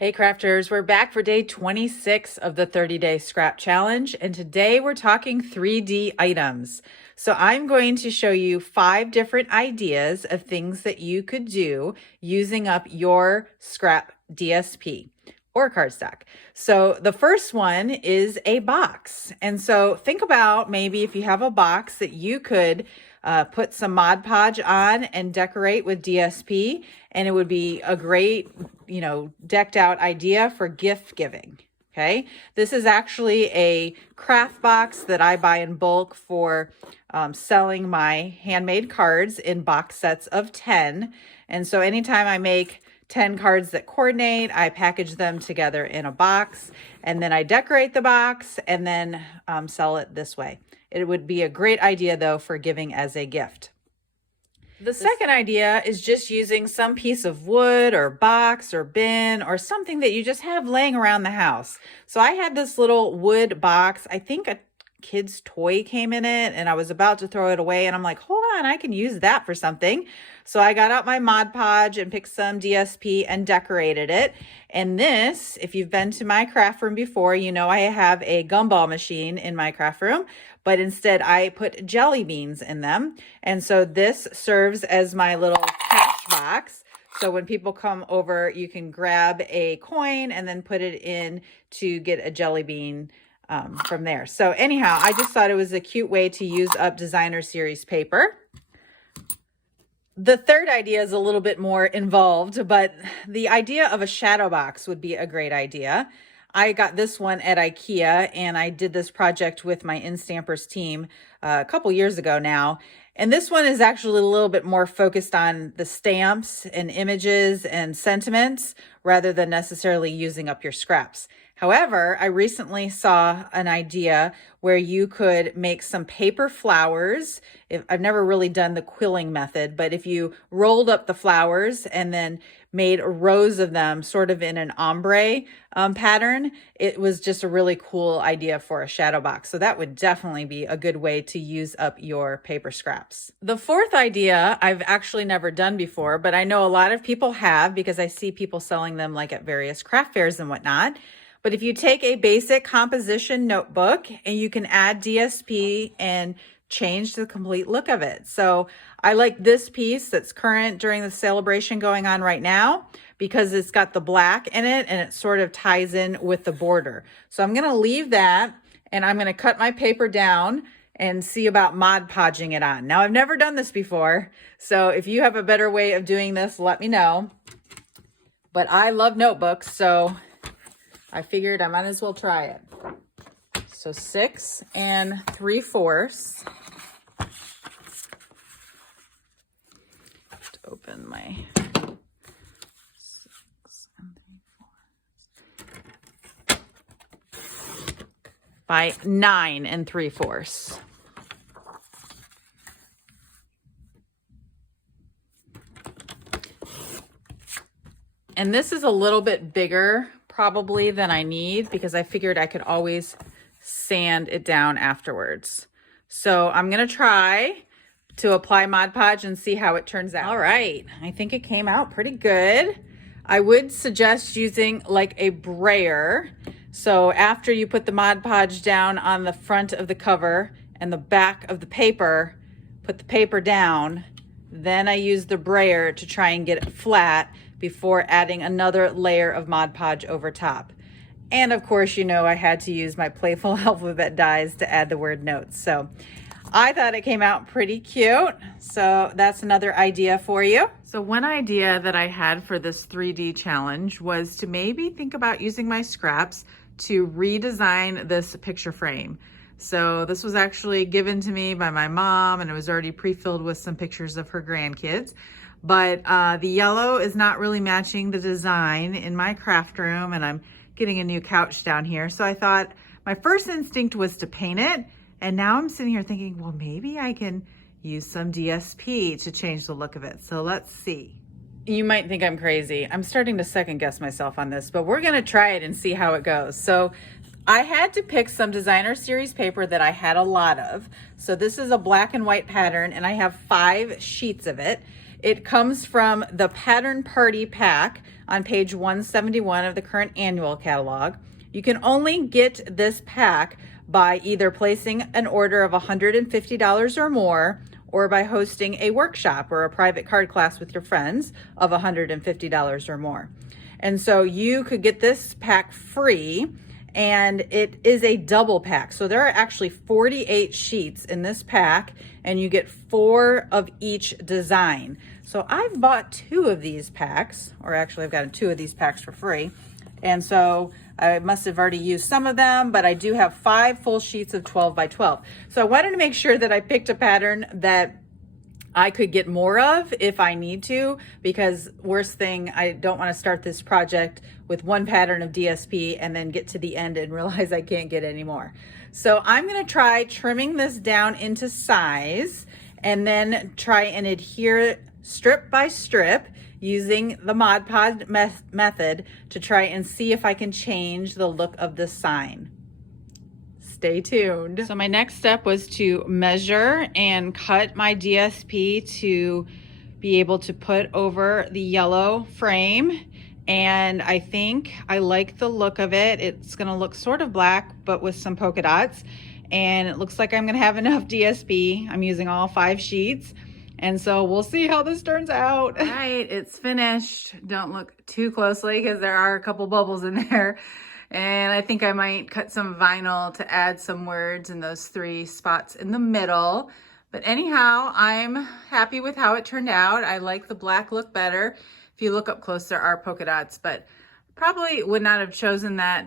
Hey crafters, we're back for day 26 of the 30-day scrap challenge, and today we're talking 3D items. So I'm going to show you 5 different ideas of things that you could do using up your scrap DSP or cardstock. So the first one is a box. And so think about maybe if you have a box that you could put some Mod Podge on and decorate with DSP, and it would be a great, decked out idea for gift giving. Okay, this is actually a craft box that I buy in bulk for selling my handmade cards in box sets of 10. And so anytime I make 10 cards that coordinate, I package them together in a box, and then I decorate the box and then sell it this way. It would be a great idea though for giving as a gift. The second idea is just using some piece of wood or box or bin or something that you just have laying around the house. So I had this little wood box. I think a kid's toy came in it and I was about to throw it away, and I'm like, hold on, I can use that for something. So I got out my Mod Podge and picked some DSP and decorated it. And this, if you've been to my craft room before, you know I have a gumball machine in my craft room, but instead I put jelly beans in them. And so this serves as my little cash box. So when people come over, you can grab a coin and then put it in to get a jelly bean from there. So anyhow, I just thought it was a cute way to use up designer series paper. The third idea is a little bit more involved, but the idea of a shadow box would be a great idea. I got this one at IKEA, and I did this project with my Instampers team a couple years ago now. And this one is actually a little bit more focused on the stamps and images and sentiments rather than necessarily using up your scraps. However, I recently saw an idea where you could make some paper flowers. I've never really done the quilling method, but if you rolled up the flowers and then made rows of them sort of in an ombre pattern, it was just a really cool idea for a shadow box. So that would definitely be a good way to use up your paper scraps. The fourth idea I've actually never done before, but I know a lot of people have because I see people selling them like at various craft fairs and whatnot. But if you take a basic composition notebook and you can add DSP and change the complete look of it. So I like this piece that's current during the celebration going on right now because it's got the black in it and it sort of ties in with the border. So I'm going to leave that and I'm going to cut my paper down and see about Mod Podging it on. Now I've never done this before, so if you have a better way of doing this, let me know. But I love notebooks, so I figured I might as well try it. So 6 3/4. Just open my 6 3/4 by 9 3/4. And this is a little bit bigger probably than I need because I figured I could always sand it down afterwards. So I'm going to try to apply Mod Podge and see how it turns out. All right, I think it came out pretty good. I would suggest using like a brayer. So after you put the Mod Podge down on the front of the cover and the back of the paper, put the paper down, then I use the brayer to try and get it flat before adding another layer of Mod Podge over top. And of course, you know, I had to use my playful alphabet dies to add the word notes. So I thought it came out pretty cute. So that's another idea for you. So one idea that I had for this 3D challenge was to maybe think about using my scraps to redesign this picture frame. So this was actually given to me by my mom, and it was already pre-filled with some pictures of her grandkids. But the yellow is not really matching the design in my craft room, and I'm getting a new couch down here. So I thought my first instinct was to paint it, and now I'm sitting here thinking, well, maybe I can use some DSP to change the look of it. So let's see. You might think I'm crazy. I'm starting to second guess myself on this, but we're gonna try it and see how it goes. So I had to pick some designer series paper that I had a lot of. So this is a black and white pattern, and I have 5 sheets of it. It comes from the Pattern Party Pack on page 171 of the current annual catalog. You can only get this pack by either placing an order of $150 or more, or by hosting a workshop or a private card class with your friends of $150 or more. And so you could get this pack free, and it is a double pack. So there are actually 48 sheets in this pack, and you get 4 of each design. So I've bought 2 of these packs, or actually I've gotten 2 of these packs for free. And so I must have already used some of them, but I do have 5 full sheets of 12 by 12. So I wanted to make sure that I picked a pattern that I could get more of if I need to, because worst thing, I don't want to start this project with one pattern of DSP and then get to the end and realize I can't get any more. So I'm going to try trimming this down into size and then try and adhere strip by strip using the Mod Podge method to try and see if I can change the look of the sign. Stay tuned. So my next step was to measure and cut my DSP to be able to put over the yellow frame. And I think I like the look of it. It's gonna look sort of black, but with some polka dots. And it looks like I'm gonna have enough DSP. I'm using all 5 sheets. And so we'll see how this turns out. All right, it's finished. Don't look too closely because there are a couple bubbles in there. And I think I might cut some vinyl to add some words in those 3 spots in the middle. But anyhow, I'm happy with how it turned out. I like the black look better. If you look up close, there are polka dots, but probably would not have chosen that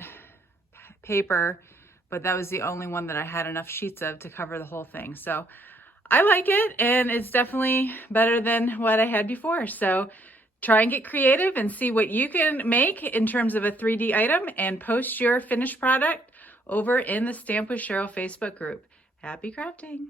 paper, but that was the only one that I had enough sheets of to cover the whole thing. So I like it, and it's definitely better than what I had before. So try and get creative and see what you can make in terms of a 3D item, and post your finished product over in the Stamp with Cheryl Facebook group. Happy crafting!